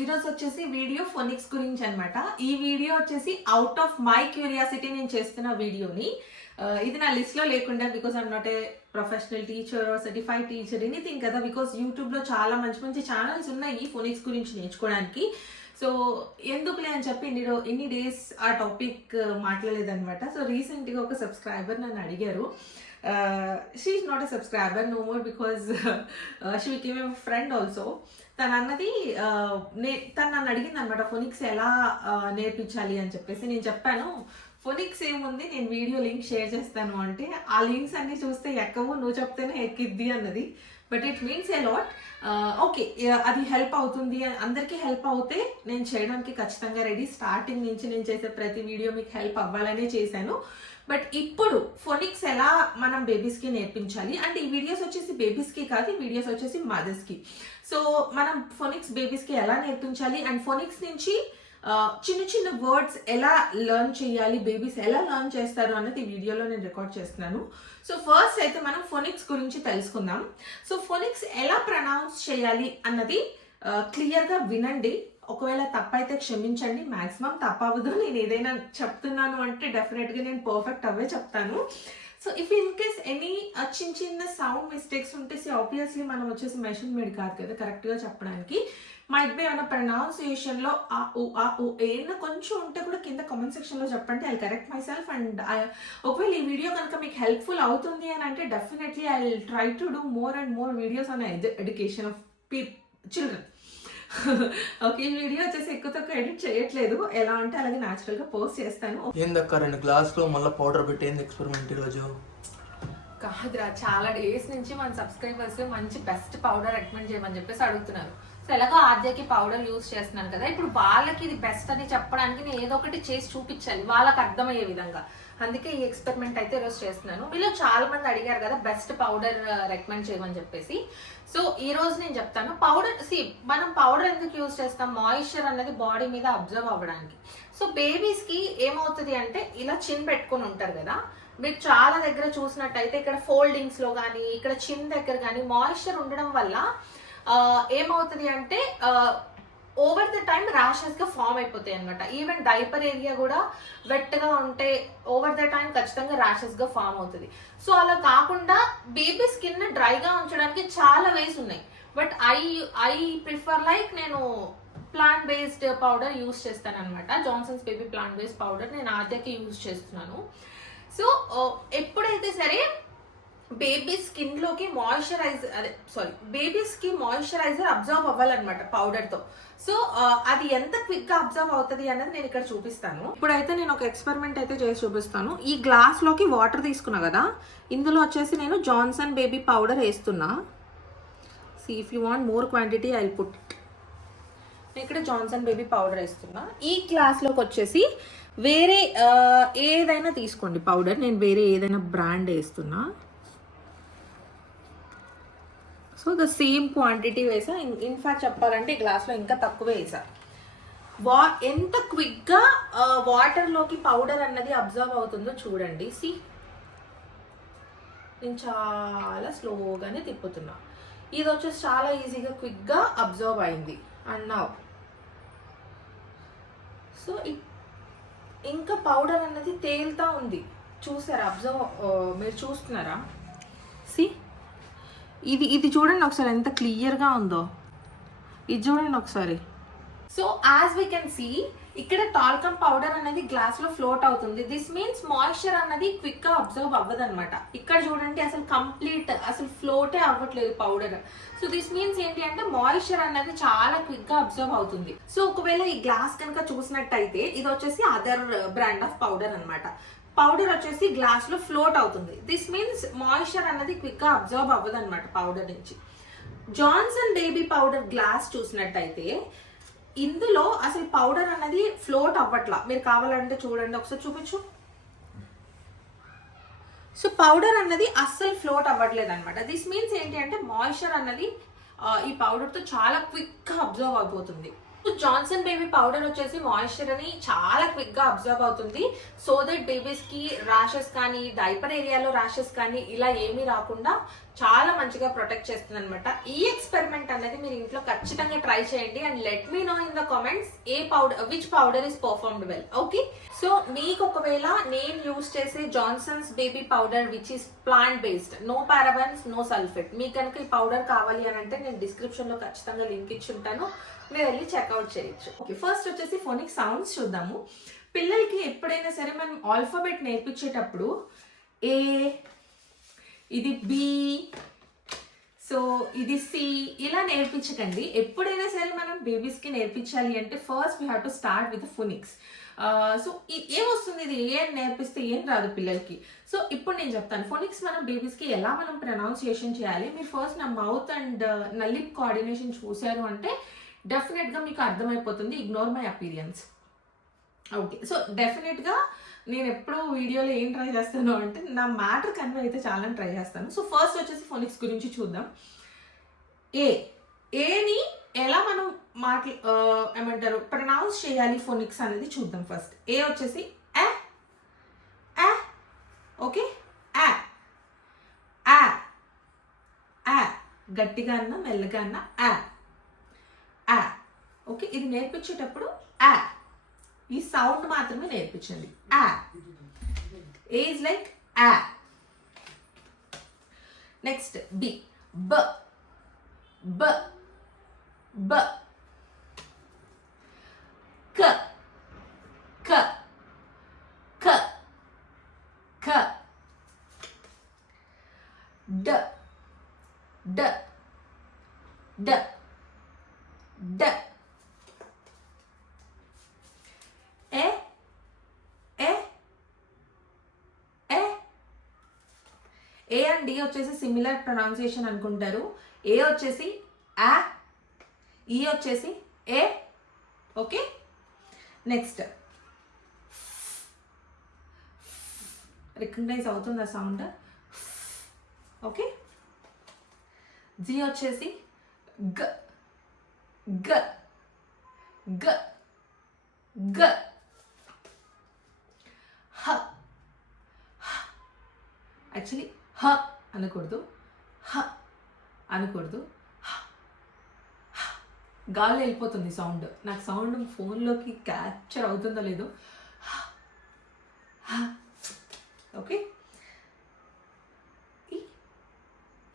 ఈ రోజు వచ్చేసి వీడియో ఫోనిక్స్ గురించి అన్నమాట. ఈ వీడియో వచ్చేసి అవుట్ ఆఫ్ మై క్యూరియాసిటీ నేను చేస్తున్న వీడియోని. ఇది నా లిస్ట్ లో లేకుండా, because I'm not a professional teacher or certified teacher anything కదా. బికాస్ యూట్యూబ్ లో చాలా మంచి మంచి ఛానల్స్ ఉన్నాయి ఫోనిక్స్ గురించి నేర్చుకోవడానికి. సో ఎందుకులే అని చెప్పి ఇన్ని డేస్ ఆ టాపిక్ మాట్లాడలేదన్నమాట. సో రీసెంట్గా ఒక సబ్స్క్రైబర్ నన్ను అడిగారు. She is not a subscriber no more because she became a friend also. తను అన్నది తను నన్ను అడిగింది అనమాట, ఫోనిక్స్ ఎలా నేర్పించాలి అని చెప్పేసి. నేను చెప్పాను ఫోనిక్స్ ఏముంది, నేను వీడియో లింక్ షేర్ చేస్తాను అంటే, ఆ లింక్స్ అన్ని చూస్తే ఎక్కవు, నువ్వు చెప్తేనే ఎక్కిద్ది అన్నది. But it means a lot. Okay, అది హెల్ప్ అవుతుంది, అందరికీ హెల్ప్ అవుతే నేను చేయడానికి ఖచ్చితంగా రెడీ. స్టార్టింగ్ నుంచి నేను చేసే ప్రతి వీడియో మీకు హెల్ప్ అవ్వాలనే చేశాను. బట్ ఇప్పుడు ఫోనిక్స్ ఎలా మనం బేబీస్కి నేర్పించాలి అంటే, ఈ వీడియోస్ వచ్చేసి బేబీస్కి కాదు, ఈ వీడియోస్ వచ్చేసి మదర్స్కి. సో మనం ఫోనిక్స్ బేబీస్కి ఎలా నేర్పించాలి అండ్ ఫోనిక్స్ నుంచి చిన్న చిన్న వర్డ్స్ ఎలా లెర్న్ చేయాలి, బేబీస్ ఎలా లెర్న్ చేస్తారు అన్నది ఈ వీడియోలో నేను రికార్డ్ చేస్తున్నాను. సో ఫస్ట్ అయితే మనం ఫోనిక్స్ గురించి తెలుసుకుందాం. సో ఫోనిక్స్ ఎలా ప్రొనౌన్స్ చేయాలి అన్నది క్లియర్గా వినండి. ఒకవేళ తప్పైతే క్షమించండి, మాక్సిమం తప్పవదు. నేను ఏదైనా చెప్తున్నాను అంటే డెఫినెట్గా నేను పర్ఫెక్ట్ అవే చెప్తాను. So if in case any చిన్న చిన్న సౌండ్ మిస్టేక్స్ ఉంటే ఆబ్వియస్లీ మనం వచ్చేసి మెషిన్ మేడ్ కాదు కదా కరెక్ట్గా చెప్పడానికి. మైట్ బి ఏమైనా ప్రొనౌన్సియేషన్లో ఏమైనా కొంచెం ఉంటే కూడా కింద కామెంట్ సెక్షన్లో చెప్పండి. I correct my self. And ఒకవేళ ఈ వీడియో కనుక మీకు హెల్ప్ఫుల్ అవుతుంది అని అంటే definitely I will try to do more and more videos on education of children. Okay, ఈ వీడియో వచ్చేసి ఎక్కువ తక్కువ ఎడిట్ చేయట్లేదు, ఎలా అంటే అలాగే న్యాచురల్గా పోస్ట్ చేస్తాను. ఏందక్క 2 గ్లాసులో మళ్ళీ పౌడర్ పెట్టి ఏంది ఎక్స్పెరిమెంట్ ఈరోజు? కాదురా, చాలా డేస్ నుంచి మన సబ్స్క్రైబర్స్ మంచి బెస్ట్ పౌడర్ రికమెండ్ చేయమని చెప్పేసి అడుగుతున్నారు. సో ఎలాగో ఆద్యకి పౌడర్ యూస్ చేస్తున్నాను కదా, ఇప్పుడు వాళ్ళకి ఇది బెస్ట్ అని చెప్పడానికి నేను ఏదో ఒకటి చేసి చూపించాలి వాళ్ళకి అర్థమయ్యే విధంగా. అందుకే ఈ ఎక్స్పెరిమెంట్ అయితే ఈరోజు చేస్తున్నాను. వీళ్ళు చాలా మంది అడిగారు కదా బెస్ట్ పౌడర్ రికమెండ్ చేయమని చెప్పేసి. సో ఈ రోజు నేను చెప్తాను పౌడర్. మనం పౌడర్ ఎందుకు యూజ్ చేస్తాం, మాయిశ్చర్ అనేది బాడీ మీద అబ్జర్వ్ అవ్వడానికి. సో బేబీస్ కి ఏమవుతుంది అంటే, ఇలా చిన్ పెట్టుకొని ఉంటారు కదా, మీరు చాలా దగ్గర చూసినట్టయితే ఇక్కడ ఫోల్డింగ్స్ లో కానీ ఇక్కడ చిన్ దగ్గర కానీ మాయిశ్చర్ ఉండడం వల్ల ఏమవుతుంది అంటే ఓవర్ ద టైమ్ ర్యాషెస్ గా ఫామ్ అయిపోతాయి అనమాట. ఈవెన్ డైపర్ ఏరియా కూడా వెట్ గా ఉంటే ఓవర్ ద టైం ఖచ్చితంగా ర్యాషెస్ గా ఫామ్ అవుతుంది. సో అలా కాకుండా బేబీ స్కిన్ డ్రైగా ఉంచడానికి చాలా వేస్ ఉన్నాయి. బట్ ఐ ప్రిఫర్ లైక్ నేను ప్లాంట్ బేస్డ్ పౌడర్ యూస్ చేస్తాను అనమాట. Johnson's baby plant based powder నేను ఆద్యకి యూజ్ చేస్తున్నాను. సో ఎప్పుడైతే సరే బేబీ స్కిన్ లోకి బేబీస్ కి మాయిశ్చరైజర్ అబ్జర్వ్ అవ్వాలన్నమాట పౌడర్ తో. సో అది ఎంత క్విక్ గా అబ్జర్వ్ అవుతుంది అన్నది నేను ఇక్కడ చూపిస్తాను. ఇప్పుడైతే నేను ఒక ఎక్స్పెరిమెంట్ అయితే చేసి చూపిస్తాను. ఈ గ్లాస్ లోకి వాటర్ తీసుకున్నా కదా, ఇందులో వచ్చేసి నేను జాన్సన్ బేబీ పౌడర్ వేస్తున్నా. If you want more quantity I will put it. నేను ఇక్కడ జాన్సన్ బేబీ పౌడర్ వేస్తున్నా. ఈ గ్లాస్ లోకి వచ్చేసి వేరే ఏదైనా తీసుకోండి పౌడర్. నేను వేరే ఏదైనా బ్రాండ్ వేస్తున్నా. సో ద సేమ్ క్వాంటిటీ వేసా. ఇన్ఫాక్ట్ చెప్పాలంటే ఈ గ్లాస్లో ఇంకా తక్కువే వేసా. ఎంత క్విక్గా వాటర్లోకి పౌడర్ అన్నది అబ్జర్వ్ అవుతుందో చూడండి. నేను చాలా స్లోగానే తిప్పుతున్నా. ఇది వచ్చేసి చాలా ఈజీగా క్విక్గా అబ్జర్వ్ అయింది. అండ్ నౌ సో ఇంకా పౌడర్ అన్నది తేలుతా ఉంది. చూసారా, అబ్జర్వ్ మీరు చూస్తున్నారా? ఇది చూడండి ఒకసారి ఎంత క్లియర్గా ఉందో. ఇది చూడండి ఒకసారి. So as we can see ఇక్కడ టాల్కమ్ పౌడర్ అనేది గ్లాస్ లో ఫ్లోట్ అవుతుంది. దిస్ మీన్స్ మాయిశ్చర్ అన్నది క్విక్ గా అబ్జర్వ్ అవ్వదు అనమాట. ఇక్కడ చూడండి అసలు ఫ్లోటే అవ్వట్లేదు పౌడర్. సో దిస్ మీన్స్ ఏంటి అంటే మాయిశ్చర్ అన్నది చాలా క్విక్ గా అబ్జర్వ్ అవుతుంది. సో ఒకవేళ ఈ గ్లాస్ కనుక చూసినట్టయితే ఇది వచ్చేసి అదర్ బ్రాండ్ ఆఫ్ పౌడర్ అనమాట. పౌడర్ వచ్చేసి గ్లాస్ లో ఫ్లోట్ అవుతుంది. దిస్ మీన్స్ మాయిశ్చర్ అన్నది క్విక్ గా అబ్జర్వ్ అవ్వదు అనమాట పౌడర్ నుంచి. జాన్సన్ బేబీ పౌడర్ గ్లాస్ చూసినట్టయితే ఇందులో అసలు పౌడర్ అన్నది ఫ్లోట్ అవ్వట్లా. మీరు కావాలంటే చూడండి, ఒకసారి చూపించు. సో పౌడర్ అన్నది అస్సలు ఫ్లోట్ అవ్వట్లేదు అనమాట. దిస్ మీన్స్ ఏంటి అంటే మాయిశ్చర్ అన్నది ఈ పౌడర్ తో చాలా క్విక్ గా అబ్జర్వ్ అయిపోతుంది. జాన్సన్ బేబీ పౌడర్ వచ్చేసి మాయిశ్చర్ అని చాలా క్విక్ గా అబ్జర్వ్ అవుతుంది. సో దట్ బేబీస్ కి ర్యాషెస్ కానీ డైపర్ ఏరియాలో ర్యాషెస్ కానీ ఇలా ఏమీ రాకుండా చాలా మంచిగా ప్రొటెక్ట్ చేస్తుంది అనమాట. ఈ ఎక్స్పెరిమెంట్ అనేది మీరు ఇంట్లో ఖచ్చితంగా ట్రై చేయండి and let me know in the comments ఏ powder which powder is performed well. Okay, so మీకు ఒకవేళ నేను యూస్ చేసే Johnson's baby powder which is plant based, no parabens, no sulphate, మీకు కనుక ఈ పౌడర్ కావాలి అని అంటే నేను డిస్క్రిప్షన్ లో ఖచ్చితంగా లింక్ ఇచ్చి ఉంటాను, మీరు వెళ్ళి చెక్అవుట్ చేయొచ్చు. ఓకే, ఫస్ట్ వచ్చేసి ఫోనిక్ సౌండ్స్ చూద్దాము. పిల్లలకి ఎప్పుడైనా సరే మనం ఆల్ఫాబెట్ నేర్పించేటప్పుడు ఏ, ఇది బి, సో ఇది సి ఇలా నేర్పించకండి. ఎప్పుడైనా సరే మనం బేబీస్కి నేర్పించాలి అంటే first we have to start with phonics. So ఏమొస్తుంది, ఇది ఏ అని నేర్పిస్తే ఏం రాదు పిల్లలకి. సో ఇప్పుడు నేను చెప్తాను ఫోనిక్స్ మనం బేబీస్కి ఎలా మనం ప్రొనౌన్సియేషన్ చేయాలి. మీరు ఫస్ట్ నా మౌత్ అండ్ నా లిప్ కోఆర్డినేషన్ చూశారు అంటే డెఫినెట్గా మీకు అర్థమైపోతుంది. Ignore my appearance. Okay, so డెఫినెట్గా నేను ఎప్పుడు వీడియోలో ఏం ట్రై చేస్తాను అంటే నా మ్యాటర్ కన్వే అయితే చాలా ట్రై చేస్తాను. సో ఫస్ట్ వచ్చేసి ఫోనిక్స్ గురించి చూద్దాం. ఏని ఎలా మనం ఏమంటారు ప్రొనౌన్స్ చేయాలి ఫోనిక్స్ అనేది చూద్దాం. ఫస్ట్ ఏ వచ్చేసి ఏ, ఓకే, గట్టిగా అన్నా మెల్లగా అన్నా ఓకే. ఇది నేర్పించేటప్పుడు ఈ సౌండ్ మాత్రమే నేర్పించండి. A is like next B, బ, బ, బ, క, క, క, క, డ, డ, డ, డ, ఏ, ఏ, ఏ. ఏ అండ్ డి వచ్చేసి సిమిలర్ ప్రొనౌన్సియేషన్ అనుకుంటారు. ఏ వచ్చేసి ఆ, ఈ వచ్చేసి ఏ. ఓకే, నెక్స్ట్ రికగ్నైజ్ అవుతుంది ఆ సౌండ్. ఓకే, జీ వచ్చేసి గ, గ, గ, గ, హ, యాక్చువల్లీ హ అనకూడదు, హ అనకూడదు, గాల్లో వెళ్ళిపోతుంది సౌండ్. నాకు సౌండ్ ఫోన్లోకి క్యాప్చర్ అవుతుందో లేదో. ఓకే, ఈ,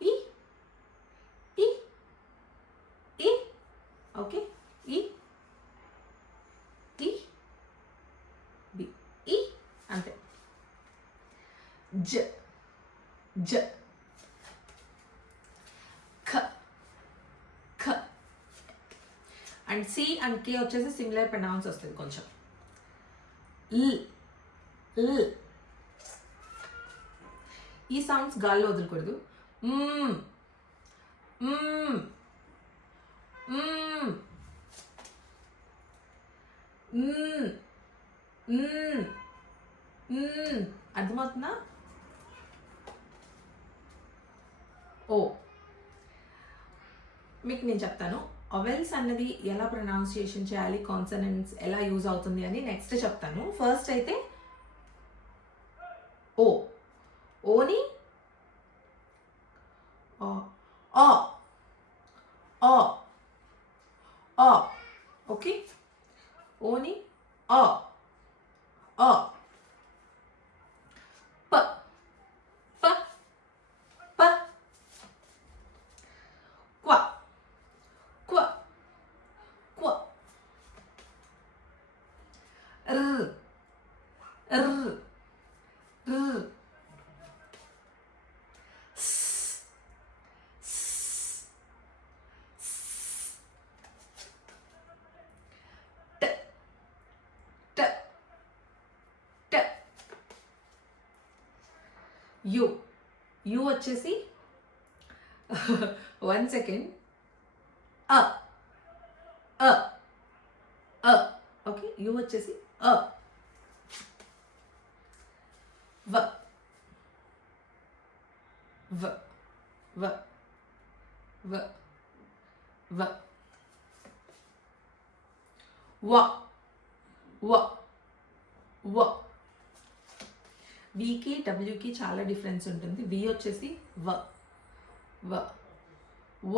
ఈ, ఈ, ఓకే, ఈ, ఈ, బి, ఈ, అంతే. జ, జ, ఖ, ఖ, అండ్ సి అండ్ కే వచ్చేసి సిమిలర్ ప్రొనౌన్స్ వస్తుంది కొంచెం. ల్, ల్, ఈ సౌండ్స్ గాల్లో వదలకూడదు. మ్, మ్, మ్, అర్థమవుతుందా? ఓ, మీకు నేను చెప్తాను అవెల్స్ అన్నది ఎలా ప్రొనౌన్సియేషన్ చేయాలి, కాన్సనెంట్స్ ఎలా యూజ్ అవుతుంది అని నెక్స్ట్ చెప్తాను. ఫస్ట్ అయితే ఓ, ఓని ఓ, ఓ, ఓ, ఓకే, ఓని ఓ, ఓ, ప, ప, ప, క్వ, క్వ, క్వ, ర్, ర్, ర్, స్, స్, ట, ట, ట, యు, యు వచ్చేసి 1 second, a, a, a, okay, you వచ్చేసి అ, వ, వ, వ, వ, వ, వ, వ, వ. వికి డబ్ల్యూకి చాలా డిఫరెన్స్ ఉంటుంది. వి వచ్చేసి వ, వ వ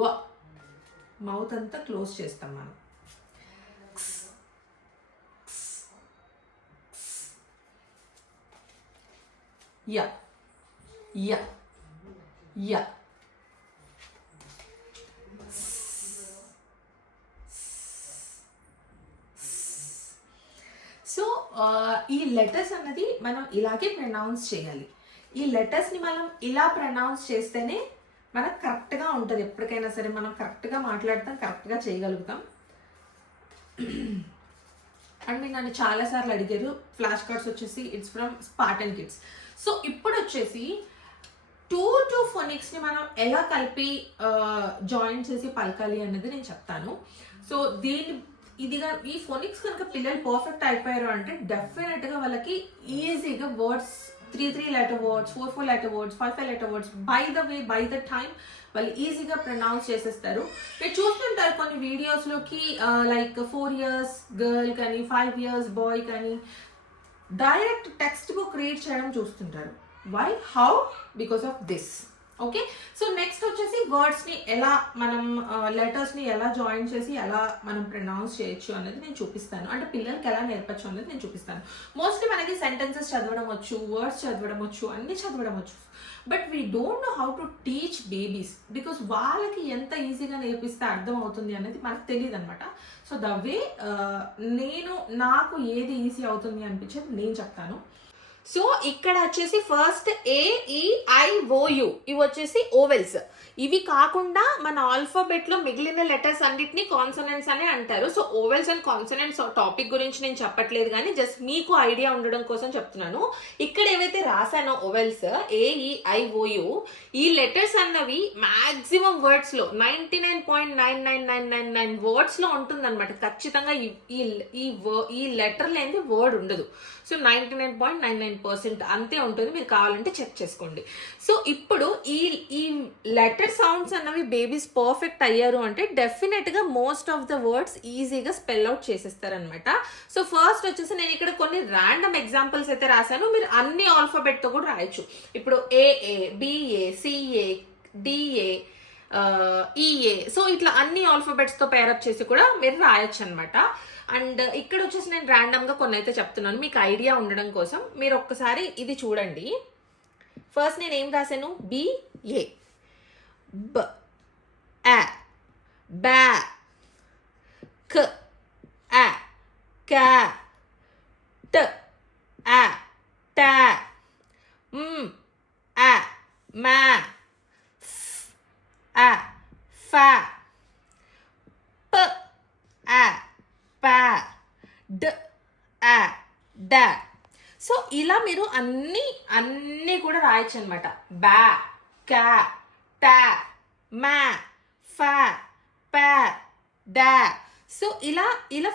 వ. మౌత్ అంతా క్లోజ్ చేస్తాం మనం. య య య. సో ఈ లెటర్స్ అన్నది మనం ఇలాగే ప్రొనౌన్స్ చేయాలి. ఈ లెటర్స్ని మనం ఇలా ప్రొనౌన్స్ చేస్తేనే మనకు కరెక్ట్గా ఉంటుంది. ఎప్పటికైనా సరే మనం కరెక్ట్గా మాట్లాడతాం, కరెక్ట్గా చేయగలుగుతాం. అండ్ మీరు నన్ను చాలాసార్లు అడిగారు ఫ్లాష్ కార్డ్స్ వచ్చేసి it's from Spartan kids. So ఇప్పుడు వచ్చేసి 2 ఫోనిక్స్ని మనం ఎలా కలిపి జాయిన్ చేసి పలకాలి అన్నది నేను చెప్తాను. సో ఈ ఫోనిక్స్ కనుక పిల్లలు పర్ఫెక్ట్ అయిపోయారు అంటే డెఫినెట్గా వాళ్ళకి ఈజీగా words 3 letter words, 4 letter words, 5 letter words by the time వాళ్ళు ఈజీగా ప్రొనౌన్స్ చేసేస్తారు. మీరు చూస్తుంటారు కొన్ని వీడియోస్లోకి లైక్ 4 years గర్ల్ కానీ 5 years బాయ్ కానీ డైరెక్ట్ టెక్స్ట్ బుక్ రీడ్ చేయడం చూస్తుంటారు. Why? How? Because of this. Okay. So next వచ్చేసి వర్డ్స్ని ఎలా మనం లెటర్స్ని ఎలా జాయిన్ చేసి ఎలా మనం ప్రొనౌన్స్ చేయొచ్చు అనేది నేను చూపిస్తాను. అంటే పిల్లలకి ఎలా నేర్పచ్చు అనేది నేను చూపిస్తాను. మోస్ట్లీ మనకి సెంటెన్సెస్ చదవడం వచ్చు, వర్డ్స్ చదవడం వచ్చు, అన్నీ చదవడం వచ్చు. But we don't know how to teach babies because వాళ్ళకి ఎంత ఈజీగా నేర్పిస్తే అర్థం అవుతుంది అనేది మనకు తెలియదు అనమాట. సో ద వే నాకు ఏది ఈజీ అవుతుంది అనిపించేది నేను చెప్తాను. సో ఇక్కడ వచ్చేసి ఫస్ట్ AEIOU ఇవి వచ్చేసి ఓవెల్స్. ఇవి కాకుండా మన ఆల్ఫాబెట్లో మిగిలిన లెటర్స్ అన్నిటిని కాన్సనెంట్స్ అని అంటారు. So vowels and consonants topic గురించి నేను చెప్పట్లేదు, కానీ జస్ట్ మీకు ఐడియా ఉండడం కోసం చెప్తున్నాను. ఇక్కడ ఏవైతే రాసానో ఓవెల్స్ AEIOU ఈ లెటర్స్ అన్నవి మ్యాక్సిమం వర్డ్స్లో 99.99999 వర్డ్స్లో ఉంటుందన్నమాట. ఖచ్చితంగా ఈ లెటర్ లేని వర్డ్ ఉండదు. సో 99.99% అంతే ఉంటుంది. మీరు కావాలంటే చెక్ చేసుకోండి. సో ఇప్పుడు ఈ లెటర్ సౌండ్స్ అన్నవి బేబీస్ పర్ఫెక్ట్ అయ్యారు అంటే డెఫినెట్గా మోస్ట్ ఆఫ్ ద వర్డ్స్ ఈజీగా స్పెల్ అవుట్ చేసేస్తారనమాట. సో ఫస్ట్ వచ్చేసి నేను ఇక్కడ కొన్ని ర్యాండమ్ ఎగ్జాంపుల్స్ అయితే రాశాను. మీరు అన్ని ఆల్ఫాబెట్తో కూడా రాయొచ్చు. ఇప్పుడు AA, BA, CA, DA, EA. So ఇట్లా అన్ని ఆల్ఫాబెట్స్తో పేరప్ చేసి కూడా మీరు రాయొచ్చు అనమాట. అండ్ ఇక్కడ వచ్చేసి నేను ర్యాండమ్గా కొన్ని అయితే చెప్తున్నాను మీకు ఐడియా ఉండడం కోసం. మీరు ఒక్కసారి ఇది చూడండి. ఫస్ట్ నేను ఏం రాశాను? BA, B, A, BA, K, A, K, T, A, T, A, Ma, F, A, Fa, P, A, Pa, D, A, Da. So ఇలా మీరు అన్నీ కూడా రాయొచ్చు అనమాట. బ్యా, క్యా, టా, మా, ఫా, పా, డా. సో ఇలా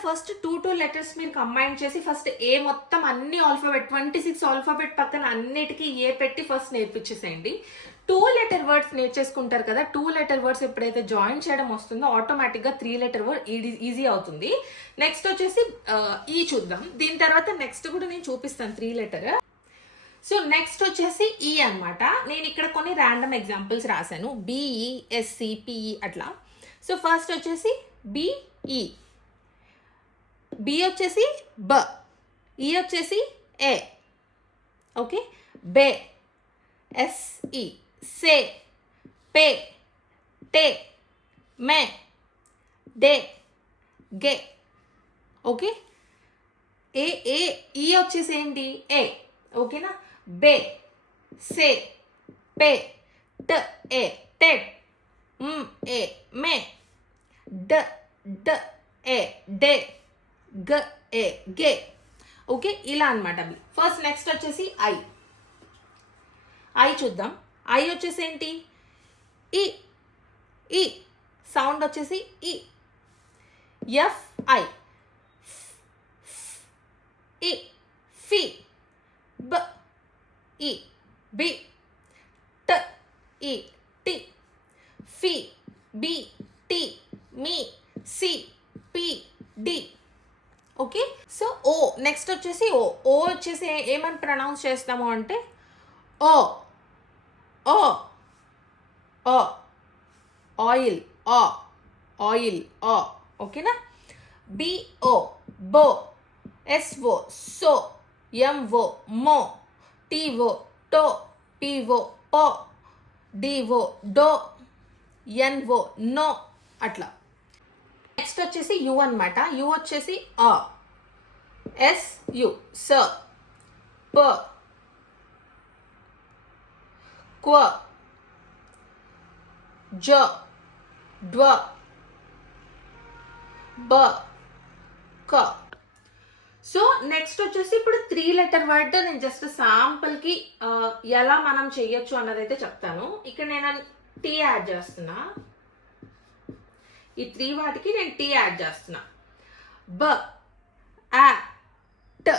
ఫస్ట్ 2 లెటర్స్ మీరు కంబైన్ చేసి ఫస్ట్ ఏ మొత్తం అన్ని ఆల్ఫాబెట్ 26 ఆల్ఫాబెట్ పక్కన అన్నిటికీ ఏ పెట్టి ఫస్ట్ నేర్పించేసేయండి. 2 లెటర్ వర్డ్స్ నేర్చేసుకుంటారు కదా. 2 లెటర్ వర్డ్స్ ఎప్పుడైతే జాయిన్ చేయడం వస్తుందో ఆటోమేటిక్గా 3 లెటర్ వర్డ్ ఈజీ అవుతుంది. నెక్స్ట్ వచ్చేసి ఈ చూద్దాం. దీని తర్వాత నెక్స్ట్ కూడా నేను చూపిస్తాను 3 లెటర్. సో నెక్స్ట్ వచ్చేసి ఈ అన్నమాట. నేను ఇక్కడ కొన్ని ర్యాండమ్ ఎగ్జాంపుల్స్ రాశాను. BE, SC, PE అట్లా. సో ఫస్ట్ వచ్చేసి BE, B వచ్చేసి B, E వచ్చేసి A, ఓకే. బే, SE, से, पे, टे, मैं, डे, गे. ఓకే. ఈ వచ్చేసి ఏంటి? ఏ. ఓకేనా? బే, సే, పే, ట, ఏ, టెట్, ఏ, మే, డ, ఏ, డే, గ, ఏ, గే. ఓకే, ఇలా అనమాట అవి. ఫస్ట్ నెక్స్ట్ వచ్చేసి ఐ చూద్దాం. ఐ వచ్చేసి ఏంటి? ఈ సౌండ్ వచ్చేసి ఈ. FI, ఈ, ఫి, బ, ఈ, బి, ట, ఈ, టి, ఫి, బి, టి, మీ, C, P, D. Okay. So O next వచ్చేసి ఓ వచ్చేసి ఏమని ప్రొనౌన్స్ చేస్తాము అంటే ఓ, ఓ, అ, ఆయిల్, ఆ, ఆయిల్, ఆ, ఓకేనా. BO, బో, SO, సో, MO, మో, TO, టో, PO, పో, DO, డో, NO, నో, అట్లా. నెక్స్ట్ వచ్చేసి యు అనమాట. యు వచ్చేసి అ, SU, స, ప, క్వ, జ, డ్వ, బ, క. సో నెక్స్ట్ వచ్చేసి ఇప్పుడు 3 లెటర్ వర్డ్ నేను జస్ట్ శాంపుల్కి ఎలా మనం చెయ్యొచ్చు అన్నదైతే చెప్తాను. ఇక్కడ నేను టీ యాడ్ చేస్తున్నా. ఈ 3 వాటికి నేను టీ యాడ్ చేస్తున్నా. బ, ఆ, ట్,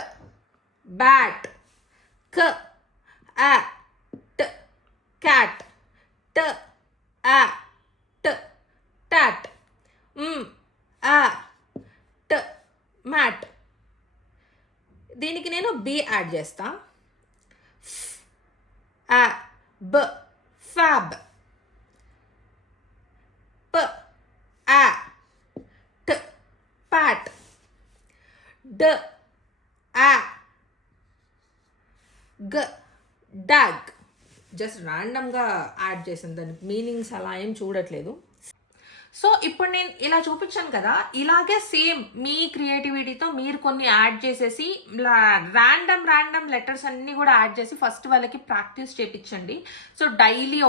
బ్యాట్, క, ఆ, ట్, క్యాట్, ట, ఆ, ట్, టాట్, ఆ, ట్, మ్యాట్. దీనికి నేను బి యాడ్ చేస్తా. ఆ, బ, ఫ్యాబ్, ప, ఆ, ట్, ప్యాట్, డ, ఆ, గ, డాగ్. జస్ట్ ర్యాండమ్గా యాడ్ చేసాను, దానికి మీనింగ్స్ అలా ఏం చూడట్లేదు. సో ఇప్పుడు నేను ఇలా చూపించాను కదా, ఇలాగే సేమ్ మీ క్రియేటివిటీతో మీరు కొన్ని యాడ్ చేసేసి ర్యాండమ్ లెటర్స్ అన్నీ కూడా యాడ్ చేసి ఫస్ట్ వాళ్ళకి ప్రాక్టీస్ చేయించండి. సో డైలీ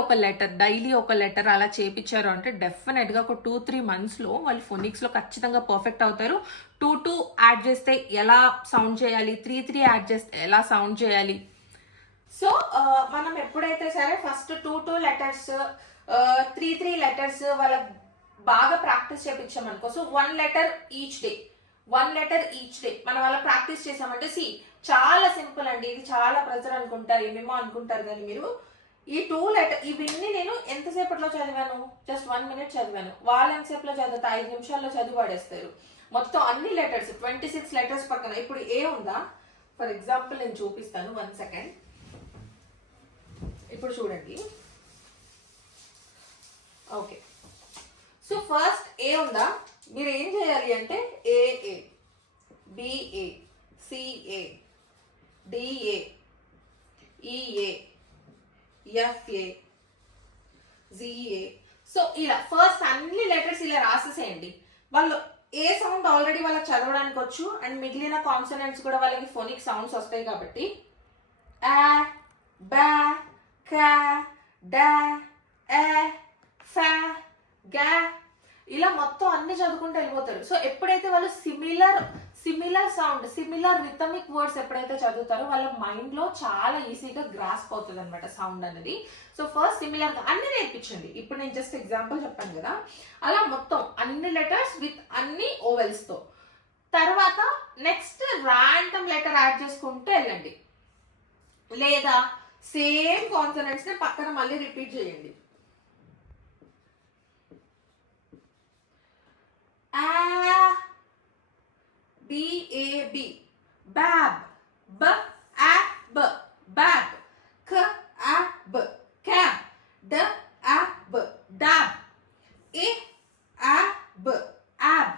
ఒక లెటర్ అలా చేయించారు అంటే డెఫినెట్గా ఒక 2-3 మంత్స్లో వాళ్ళు ఫోనిక్స్లో ఖచ్చితంగా పర్ఫెక్ట్ అవుతారు. 2 యాడ్ చేస్తే ఎలా సౌండ్ చేయాలి, 3 యాడ్ చేస్తే ఎలా సౌండ్ చేయాలి. సో మనం ఎప్పుడైతే సరే ఫస్ట్ 2 లెటర్స్ 3 లెటర్స్ వాళ్ళ బాగా ప్రాక్టీస్ చేయించామనుకో. సో 1 లెటర్ ఈచ్ డే మనం అలా ప్రాక్టీస్ చేసామంటే చాలా సింపుల్ అండి. ఇది చాలా ప్రెజర్ అనుకుంటారు, ఏమేమో అనుకుంటారు, కానీ మీరు ఈ 2 లెటర్ ఇవన్నీ నేను ఎంతసేపట్లో చదివాను, జస్ట్ 1 minute చదివాను. వాళ్ళు ఎంతసేపులో చదువుతా 5 నిమిషాల్లో చదివి పడేస్తారు మొత్తం అన్ని లెటర్స్. 26 లెటర్స్ పక్కన ఇప్పుడు ఏ ఉందా, ఫర్ ఎగ్జాంపుల్ నేను చూపిస్తాను, 1 second. ఇప్పుడు చూడండి. ఓకే, సో ఫస్ట్ ఏ ఉందా, మీరు ఏం చేయాలి అంటే ఏఏ, బిఏ, సిఏ, డిఏ, ఈఏ, ఎఫ్ఏ, జిఏ. సో ఇలా ఫస్ట్ అన్ని లెటర్స్ ఇలా రాసేసేయండి. వాళ్ళు ఏ సౌండ్ ఆల్రెడీ వాళ్ళకి చదవడానికి వచ్చు, అండ్ మిగిలిన కాన్సనెంట్స్ కూడా వాళ్ళకి ఫోనిక్ సౌండ్స్ వస్తాయి కాబట్టి ఆ, బా, కా, డా, ఏ, ఫా, గా, ఇలా మొత్తం అన్ని చదువుకుంటూ వెళ్ళిపోతారు. సో ఎప్పుడైతే వాళ్ళు similar sound, similar rhythmic words ఎప్పుడైతే చదువుతారో వాళ్ళ మైండ్ లో చాలా ఈజీగా గ్రాస్ప్ అవుతుంది అనమాట సౌండ్ అనేది. సో ఫస్ట్ సిమిలర్ గా అన్ని నేర్పించండి. ఇప్పుడు నేను జస్ట్ ఎగ్జాంపుల్ చెప్పాను కదా, అలా మొత్తం అన్ని లెటర్స్ విత్ అన్ని ఓవెల్స్ తో. తర్వాత నెక్స్ట్ ర్యాండమ్ లెటర్ యాడ్ చేసుకుంటూ వెళ్ళండి, లేదా సేమ్ కాన్సనెంట్స్ ని పక్కన మళ్ళీ రిపీట్ చేయండి. A, B-A-B, bab, B-A-B, bab, K-A-B, cab, D-A-B, dab, A-A-B, ab.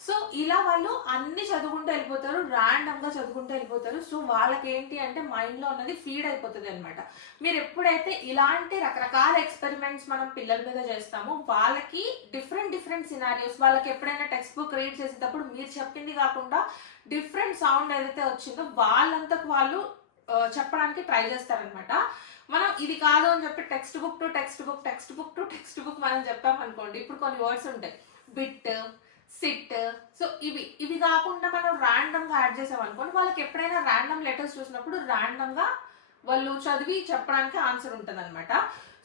So ఇలా వాళ్ళు అన్ని చదువుకుంటూ వెళ్ళిపోతారు, ర్యాండమ్ గా చదువుకుంటూ వెళ్ళిపోతారు. సో వాళ్ళకి ఏంటి అంటే మైండ్ లో ఉన్నది ఫీడ్ అయిపోతుంది అనమాట. మీరు ఎప్పుడైతే ఇలాంటి రకరకాల ఎక్స్పెరిమెంట్స్ మనం పిల్లల మీద చేస్తామో వాళ్ళకి డిఫరెంట్ సినారియోస్, వాళ్ళకి ఎప్పుడైనా టెక్స్ట్ బుక్ రీడ్ చేసేటప్పుడు మీరు చెప్పింది కాకుండా డిఫరెంట్ సౌండ్ ఏదైతే వచ్చిందో వాళ్ళంతకు వాళ్ళు చెప్పడానికి ట్రై చేస్తారనమాట. మనం ఇది కాదు అని చెప్పి text book to text book మనం చెప్పామనుకోండి, ఇప్పుడు కొన్ని వర్డ్స్ ఉంటాయి, బిట్, సిట్. సో ఇవి కాకుండా మనం ర్యాండమ్ గా యాడ్ చేసాం అనుకోండి, వాళ్ళకి ఎప్పుడైనా ర్యాండమ్ లెటర్స్ చూసినప్పుడు ర్యాండమ్ గా వాళ్ళు చదివి చెప్పడానికి ఆన్సర్ ఉంటుంది అనమాట.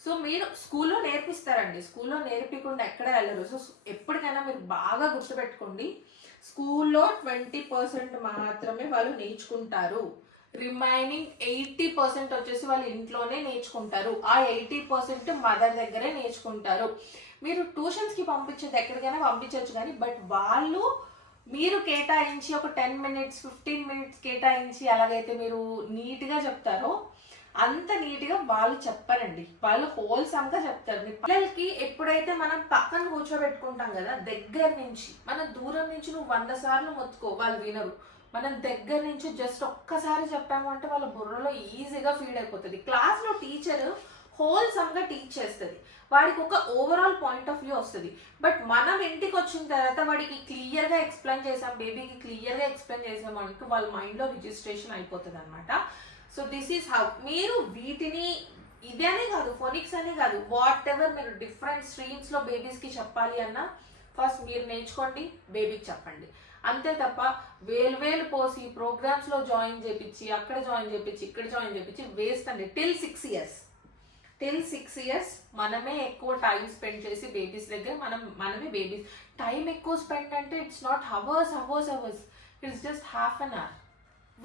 సో మీరు స్కూల్లో నేర్పిస్తారండి, స్కూల్లో నేర్పించకుండా ఎక్కడ వెళ్ళరు. సో ఎప్పటికైనా మీరు బాగా గుర్తుపెట్టుకోండి, స్కూల్లో 20% మాత్రమే వాళ్ళు నేర్చుకుంటారు, రిమైనింగ్ 80% వచ్చేసి వాళ్ళు ఇంట్లోనే నేర్చుకుంటారు. ఆ 80% మదర్ దగ్గరే నేర్చుకుంటారు. మీరు ట్యూషన్స్కి పంపించేది ఎక్కడికైనా పంపించవచ్చు, కానీ బట్ వాళ్ళు మీరు కేటాయించి ఒక 10 minutes 15 minutes కేటాయించి ఎలాగైతే మీరు నీట్గా చెప్తారో అంత నీట్ గా వాళ్ళు చెప్పారండి. వాళ్ళు హోల్సమ్ గా చెప్తారు. మీ పిల్లలకి ఎప్పుడైతే మనం పక్కన కూర్చోబెట్టుకుంటాం కదా, దగ్గర నుంచి, మనం దూరం నుంచి నువ్వు 100 సార్లు మొత్తుకో, వాళ్ళు వినరు. మనం దగ్గర నుంచి జస్ట్ ఒక్కసారి చెప్పాము అంటే వాళ్ళ బుర్రలో ఈజీగా ఫీడ్ అయిపోతుంది. క్లాస్ లో టీచర్ హోల్సమ్ గా టీచ్ చేస్తుంది, వాడికి ఒక ఓవరాల్ పాయింట్ ఆఫ్ వ్యూ వస్తుంది. బట్ మనం ఇంటికి వచ్చిన తర్వాత వాడికి క్లియర్ గా ఎక్స్ప్లెయిన్ చేసాం, బేబీకి క్లియర్ గా ఎక్స్ప్లెయిన్ చేసాం అనుకో వాళ్ళ మైండ్ లో రిజిస్ట్రేషన్ అయిపోతుంది అనమాట. సో దిస్ ఈస్ హౌ మీరు వీటిని, ఇదేనే కాదు, ఫోనిక్స్ అనే కాదు, వాట్ ఎవర్ మీరు డిఫరెంట్ స్ట్రీమ్స్ లో బేబీస్ కి చెప్పాలి అన్నా ఫస్ట్ మీరు నేర్చుకోండి, బేబీకి చెప్పండి. అంతే తప్ప వేలు పోసి ప్రోగ్రామ్స్ లో జాయిన్ చేపించి, అక్కడ జాయిన్ చేపించి, ఇక్కడ జాయిన్ చేపించి వేస్ట్ అండి. టిల్ 6 ఇయర్స్ మనమే ఎక్కువ టైం స్పెండ్ చేసి బేబీస్ దగ్గర మనమే బేబీస్ టైం ఎక్కువ స్పెండ్ అంటే it's not hours, it's just half an hour,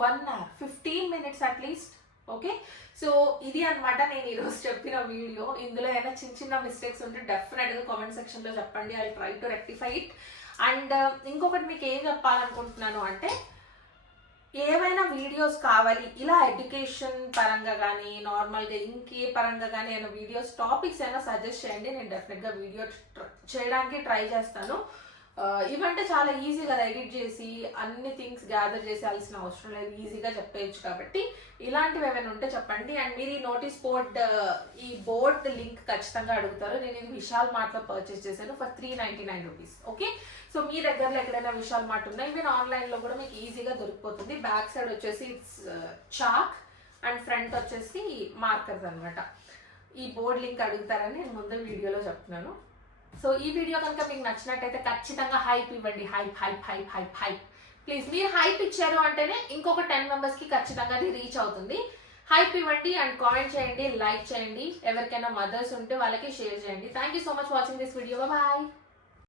1 hour, 15 minutes at least. Okay, so ఇది అనమాట నేను ఈరోజు చెప్పిన వీడియో. ఇందులో ఏమైనా చిన్న మిస్టేక్స్ ఉంటే డెఫినెట్గా కామెంట్ సెక్షన్లో చెప్పండి, I try to rectify it. And ఇంకొకటి మీకు ఏం చెప్పాలనుకుంటున్నాను అంటే, ఏమైనా వీడియోస్ కావాలి ఇలా ఎడ్యుకేషన్ పరంగా కానీ నార్మల్గా ఇంకే పరంగా కానీ ఏమైనా వీడియోస్ టాపిక్స్ అయినా సజెస్ట్ చేయండి, నేను డెఫినెట్గా వీడియో చేయడానికి ట్రై చేస్తాను. ఇవంటే చాలా ఈజీ కదా, ఎడిట్ చేసి అన్ని థింగ్స్ గ్యాదర్ చేయాల్సిన అవసరం లేదు, ఈజీగా చెప్పేయచ్చు. కాబట్టి ఇలాంటివి ఏమైనా ఉంటే చెప్పండి. అండ్ మీరు ఈ నోటీస్ బోర్డ్, ఈ బోర్డ్ లింక్ ఖచ్చితంగా అడుగుతారు. నేను ఇది విశాల్ మార్ట్లో పర్చేస్ చేశాను ఫర్ 399 రూపీస్. ఓకే, సో మీ దగ్గరలో ఎక్కడైనా విశాల్ మార్ట్ ఉన్నాయి, ఈవెన్ ఆన్లైన్లో కూడా మీకు ఈజీగా దొరికిపోతుంది. బ్యాక్ సైడ్ వచ్చేసి ఇట్స్ చాక్ అండ్ ఫ్రంట్ వచ్చేసి మార్కర్స్ అనమాట. ఈ బోర్డ్ లింక్ అడుగుతారని నేను ముందు వీడియోలో చెప్తున్నాను. సో ఈ వీడియో కనుక మీకు నచ్చినట్టయితే ఖచ్చితంగా హైప్ ఇవ్వండి, హైప్ ప్లీజ్. మీరు హైప్ ఇచ్చారు అంటేనే ఇంకొక 10 మెంబర్స్కి ఖచ్చితంగా అది రీచ్ అవుతుంది. హైప్ ఇవ్వండి అండ్ కామెంట్ చేయండి, లైక్ చేయండి, ఎవరికైనా మదర్స్ ఉంటే వాళ్ళకి షేర్ చేయండి. Thank you so much watching this video. Bye.